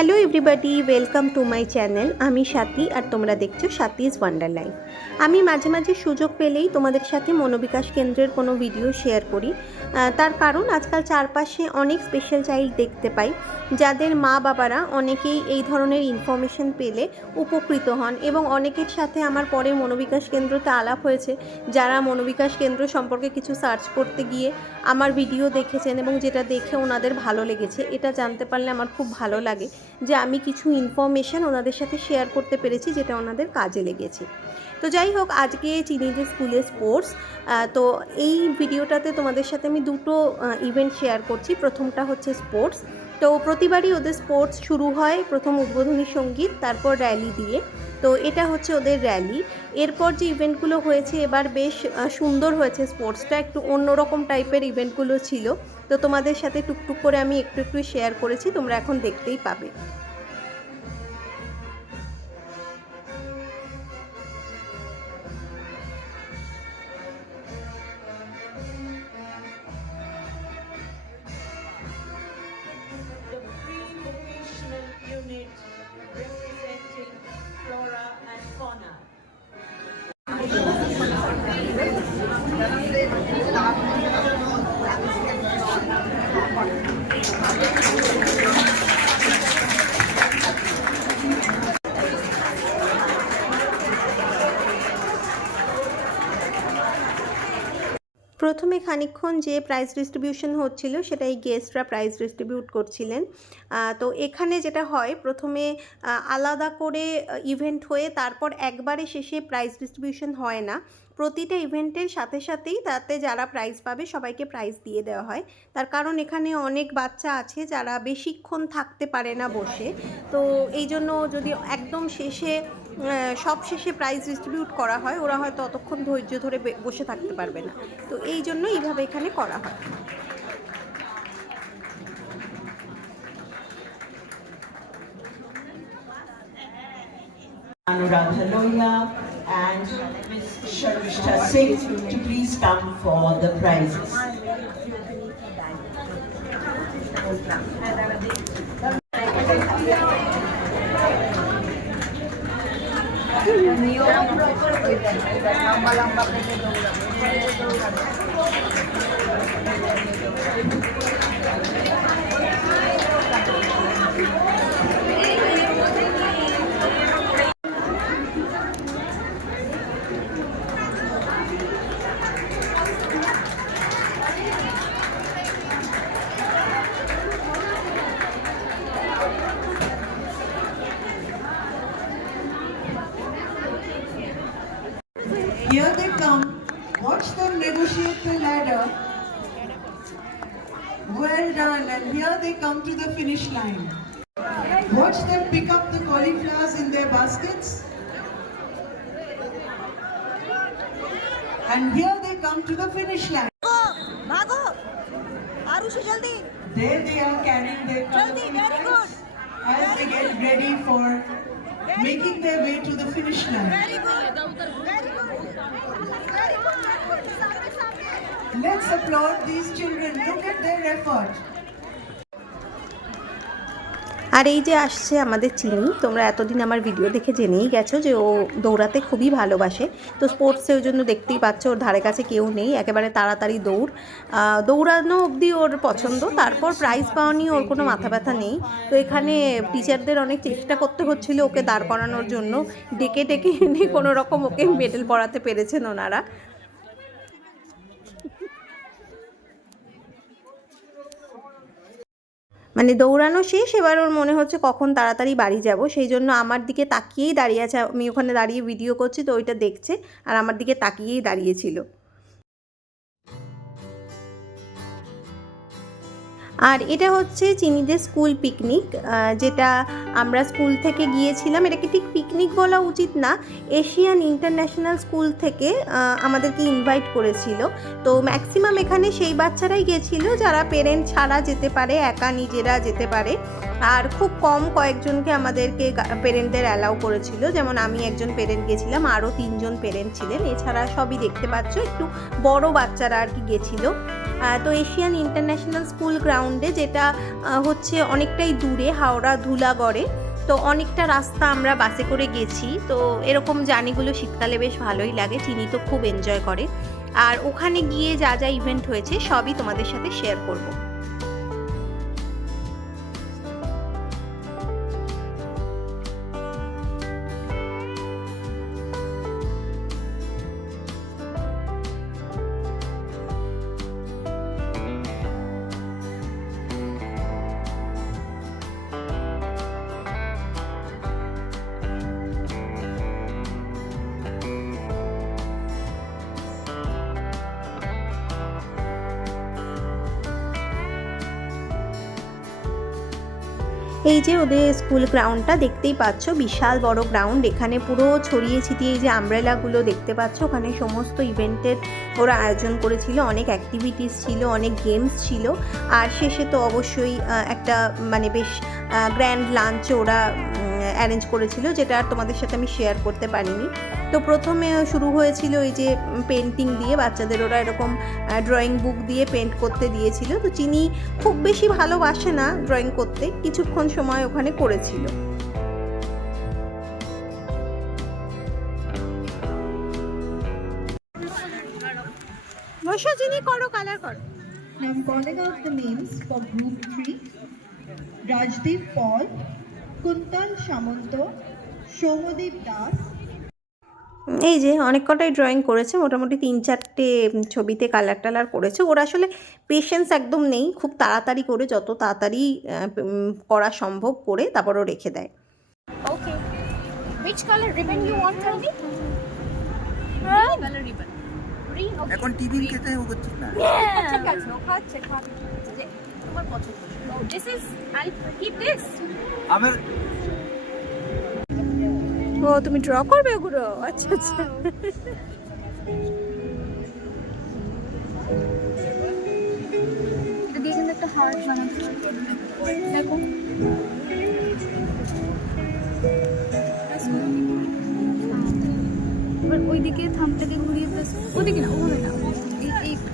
Hello everybody, welcome to my channel. আমি স্বাতী আর তোমরা দেখছো স্বাতীজ ওয়ান্ডার লাইফ। আমি মাঝে মাঝে সুযোগ পেলেই তোমাদের সাথে মনোবিকাশ কেন্দ্রের কোনো ভিডিও শেয়ার করি। তার কারণ আজকাল চারপাশে অনেক স্পেশাল চাইল্ড দেখতে পাই, যাদের মা বাবারা অনেকেই এই ধরনের ইনফরমেশন পেলে উপকৃত হন, এবং অনেকের সাথে আমার পরে মনোবিকাশ কেন্দ্রতে আলাপ হয়েছে, যারা মনোবিকাশ কেন্দ্র সম্পর্কে কিছু সার্চ করতে গিয়ে আমার ভিডিও দেখেছেন এবং যেটা দেখে ওনাদের ভালো লেগেছে। এটা জানতে পারলে আমার খুব ভালো লাগে যে আমি কিছু ইনফরমেশান ওনাদের সাথে শেয়ার করতে পেরেছি, যেটা ওনাদের কাজে লেগেছে। তো যাই হোক, আজকে চিনিদের স্কুলে স্পোর্টস, তো এই ভিডিওটাতে তোমাদের সাথে আমি দুটো ইভেন্ট শেয়ার করছি। প্রথমটা হচ্ছে স্পোর্টস। তো প্রতিবারই ওদের স্পোর্টস শুরু হয় প্রথম উদ্বোধনী সঙ্গীত, তারপর র্যালি দিয়ে। তো এটা হচ্ছে ওদের র্যালি। এরপর যে ইভেন্টগুলো হয়েছে এবার বেশ সুন্দর হয়েছে। স্পোর্টসটা একটু অন্যরকম টাইপের ইভেন্টগুলো ছিল, তো তোমাদের সাথে টুকটুক করে আমি একটু একটু শেয়ার করেছি, তোমরা এখন দেখতেই পাবে। The pre-vocational unit representing flora and fauna. প্রথমে খানিকক্ষণ যে প্রাইজ ডিস্ট্রিবিউশন হচ্ছিল সেটাই গেস্টরা প্রাইজ ডিস্ট্রিবিউট করছিলেন। তো এখানে যেটা হয়, প্রথমে আলাদা করে ইভেন্ট হয়ে তারপর একবারে শেষে প্রাইজ ডিস্ট্রিবিউশন হয় না। প্রতিটা ইভেন্টের সাথে সাথেই তাতে যারা প্রাইজ পাবে সবাইকে প্রাইজ দিয়ে দেওয়া হয়। তার কারণ এখানে অনেক বাচ্চা আছে যারা বেশিক্ষণ থাকতে পারে না বসে। তো এই জন্য যদি একদম শেষে সব শেষে প্রাইজ ডিস্ট্রিবিউট করা হয়, ওরা হয়তো অতক্ষণ ধৈর্য ধরে বসে থাকতে পারবে না। তো এই জন্য এইভাবে এখানে করা হয়। Anuradha Loya and Ms. Sharmishta Singh to please come for the prizes. Here they come. Watch them negotiate the ladder. Well done. And here they come to the finish line. Watch them pick up the cauliflowers in their baskets. And here they come to the finish line. भागो आरुषि जल्दी There they are carrying their जल्दी very good as they get ready for making their way to the finish line. very good very good very good Let's applaud these children. Look at their effort. আর এই যে আসছে আমাদের চিনি, তোমরা এতদিন আমার video দেখে জেনেই গেছো যে ও দৌড়াতে খুবই ভালোবাসে। তো স্পোর্টসে ওই জন্য দেখতেই পাচ্ছ ওর ধারে কাছে কেউ নেই, একেবারে তাড়াতাড়ি দৌড়ানো অবধি ওর পছন্দ। তারপর প্রাইজ পাওয়া নিয়ে ওর কোনো মাথা ব্যথা নেই। তো এখানে টিচারদের অনেক চেষ্টা করতে হচ্ছিল ওকে দাঁড় করানোর জন্য, ডেকে ডেকে এনে কোনো রকম ওকে মেডেল পরাতে পেরেছেন ওনারা। মানে দৌড়ানো শেষ, এবার ওর মনে হচ্ছে কখন তাড়াতাড়ি বাড়ি যাব, সেই জন্য আমার দিকে তাকিয়েই দাঁড়িয়ে আছে। আমি ওখানে দাঁড়িয়ে ভিডিও করছি, তো ওইটা দেখছে আর আমার দিকে তাকিয়েই দাঁড়িয়েছিল। আর এটা হচ্ছে চিনিদের স্কুল পিকনিক, যেটা আমরা স্কুল থেকে গিয়েছিলাম। এটাকে ঠিক পিকনিক বলা উচিত না, এশিয়ান ইন্টারন্যাশনাল স্কুল থেকে আমাদেরকে ইনভাইট করেছিল। তো ম্যাক্সিমাম এখানে সেই বাচ্চারাই গেছিল যারা পেরেন্ট ছাড়া যেতে পারে, একা নিজেরা যেতে পারে। আর খুব কম কয়েকজনকে আমাদেরকে পেরেন্টদের অ্যালাউ করেছিল, যেমন আমি একজন পেরেন্ট গেছিলাম, আরও 3জন পেরেন্ট ছিলেন। এছাড়া সবই দেখতে পাচ্ছ একটু বড় বাচ্চারা আর কি গেছিলো। তো এশিয়ান ইন্টারন্যাশনাল স্কুল গ্রাউন্ডে, যেটা হচ্ছে অনেকটাই দূরে হাওড়া ধুলাগড়ে। তো অনেকটা রাস্তা আমরা বাসে করে গেছি। তো এরকম জার্নিগুলো শীতকালে বেশ ভালোই লাগে, চিনি তো খুব এনজয় করে। আর ওখানে গিয়ে যা যা ইভেন্ট হয়েছে সবই তোমাদের সাথে শেয়ার করব। এই যে ওদের স্কুল গ্রাউন্ডটা দেখতেই পাচ্ছ, বিশাল বড় গ্রাউন্ড। এখানে পুরো ছড়িয়ে ছিটিয়ে এই যে আমব্রেলাগুলো দেখতে পাচ্ছ, ওখানে সমস্ত ইভেন্টের ওরা আয়োজন করেছিল, অনেক অ্যাক্টিভিটিস ছিল, অনেক গেমস ছিল। আর শেষে তো অবশ্যই একটা মানে বেশ গ্র্যান্ড লাঞ্চ ওরা অ্যারেঞ্জ করেছিল, যেটা আর তোমাদের সাথে আমি শেয়ার করতে পারিনি। তো প্রথমে শুরু হয়েছিল এই যে পেন্টিং দিয়ে, বাচ্চাদের ওরা এরকম ড্রয়িং বুক দিয়ে পেন্ট করতে দিয়েছিল। তো চিনি খুব বেশি ভালোবাসে না ড্রয়িং করতে, কিছুক্ষণ সময় ওখানে করেছিল। বসো চিনি, করো, কালার করো। Now I'm calling out the names for Group 3. Rajdeep Paul, Kuntal Shamanto, Shomodeep Das. এই যে অনেক কটাই ড্রয়িং করেছে, মোটামুটি 3-4টে ছবিতে কালার টালার করেছে। ওরা আসলে পেশেন্স একদম নেই, খুব তাড়াতাড়ি করে যত তাড়াতাড়ি করা সম্ভব করে তারপরও রেখে দেয়। Okay. Which color ribbon you want, tell me? Green color ribbon. Green. Okay. এখন টিভি খেতে ও করছিস না ঠিক আছে, ও খাচ্ছে যে তোমার পছন্দ। Oh, this is, I'll keep this. আমার ও তুমি ড্র করবে ওগুলো? আচ্ছা আচ্ছা। এটা দিয়ে কিন্তু একটা হার্ট বানাতে দেখো। এবার ওইদিকে থামটাকে ঘুরিয়ে প্রেস, ওদিকে না, ওভাবে না, এইভাবে।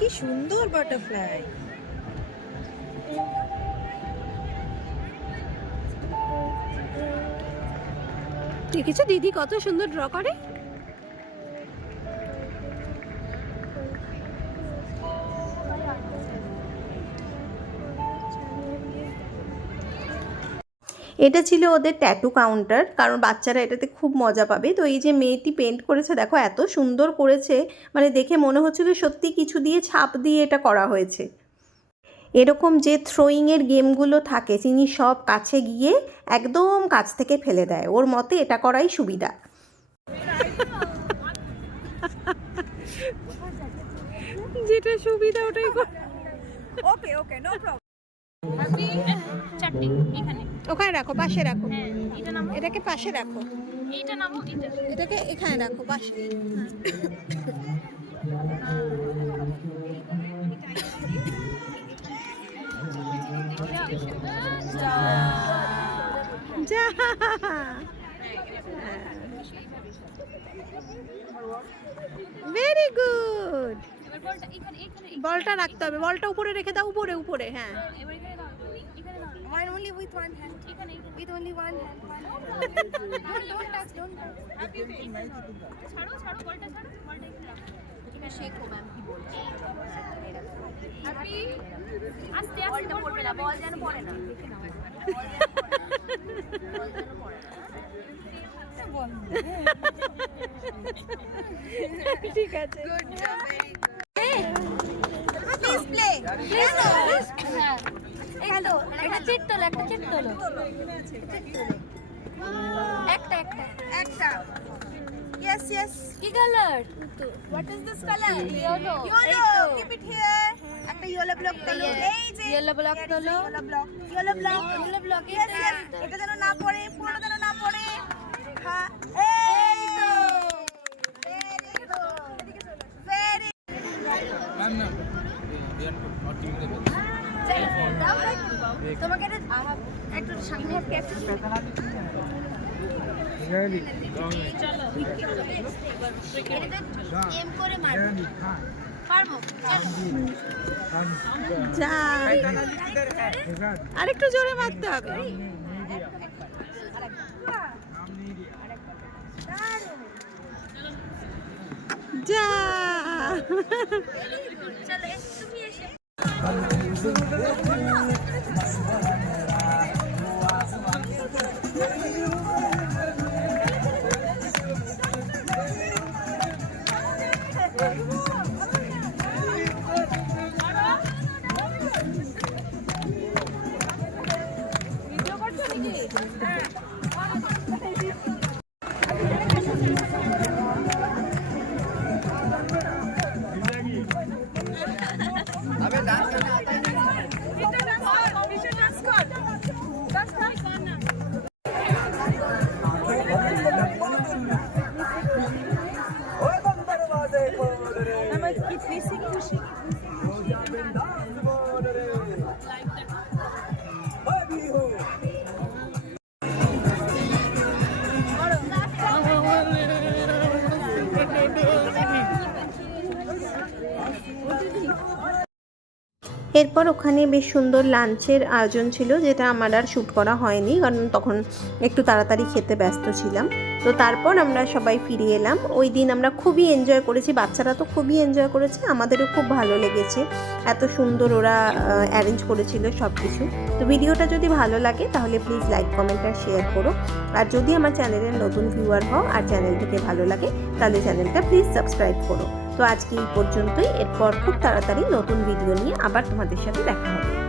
কি সুন্দর বাটারফ্লাই। দেখেছো দিদি কত সুন্দর ড্র করে? এটা ছিল ওদের ট্যাটু কাউন্টার, কারণ বাচ্চারা এটাতে খুব মজা পাবে। তো এই যে মেয়েটি পেন্ট করেছে দেখো, এত সুন্দর করেছে, মানে দেখে মনে হচ্ছিল সত্যি কিছু দিয়ে ছাপ দিয়ে এটা করা হয়েছে। এরকম যে থ্রোয়িংয়ের গেমগুলো থাকে, চিনি সব কাছে গিয়ে একদম কাছ থেকে ফেলে দেয়, ওর মতে এটা করাই সুবিধা। যেটা সুবিধা ওটাই কর। ওকে ওকে, নো প্রবলেম। চারটি এখানে, ওখানে রাখো, পাশে রাখো। হ্যাঁ, এটা নামো, এটাকে পাশে রাখো, এটা নামো, এটাকে এখানে রাখো পাশে। যা ভেরি গুড। এবার বলটা এখানে বলটা রাখতে হবে, বলটা উপরে রেখে দাও, উপরে উপরে। হ্যাঁ, এবার এখানে দাও, এখানে দাও। One only with one hand. এখানে With only one hand. Don't touch. Don't touch. ছাড়ো ছাড়ো, বলটা ছাড়ো, বলটা এখানে রাখো। এখানে শেখো ম্যাম কি বলছে। হ্যাপি, আস্তে আস্তে বলটা পড়বে না, বল যেন পড়ে না। বল যেন পড়ে না। ঠিক আছে। Good job. Very good. Please play, please. হ্যাঁ, হ্যালো, একটা চিট তোলো, একটা চিট তোলো। একটা একটা একটা. Yes, yes. কি colour? What is this color? Yellow. Yellow. Keep it here. একটা yellow block তোলো। এই যে Yellow block তোলো। yellow block. Yellow block. Yellow block Yes, এটা। yes. এটা যেন না পড়ে, পুরোটা যেন না পড়ে। হ্যাঁ। এই তো। Very good. Very তোমাকে একটু সামনে ক্যাপচার এম করে মারবো পারবো যা আরেকটু জোরে মারতে হবে। যা চলো তুমি এসে এরপর ওখানে বেশ সুন্দর লাঞ্চের আয়োজন ছিল, যেটা আমার আর শ্যুট করা হয়নি কারণ তখন একটু তাড়াতাড়ি খেতে ব্যস্ত ছিলাম। তো তারপর আমরা সবাই ফিরে এলাম। ওই দিন আমরা খুবই এনজয় করেছি, বাচ্চারা তো খুবই এনজয় করেছে, আমাদেরও খুব ভালো লেগেছে। এত সুন্দর ওরা অ্যারেঞ্জ করেছিল সব কিছু। তো ভিডিওটা যদি ভালো লাগে তাহলে প্লিজ লাইক কমেন্ট আর শেয়ার করো। আর যদি আমার চ্যানেলের নতুন ভিউয়ার হও আর চ্যানেলটিকে ভালো লাগে তাহলে চ্যানেলটা প্লিজ সাবস্ক্রাইব করো। তো আজকে এই পর্যন্তই। এরপর খুব তাড়াতাড়ি নতুন ভিডিও নিয়ে আবার তোমাদের সাথে দেখা হবে।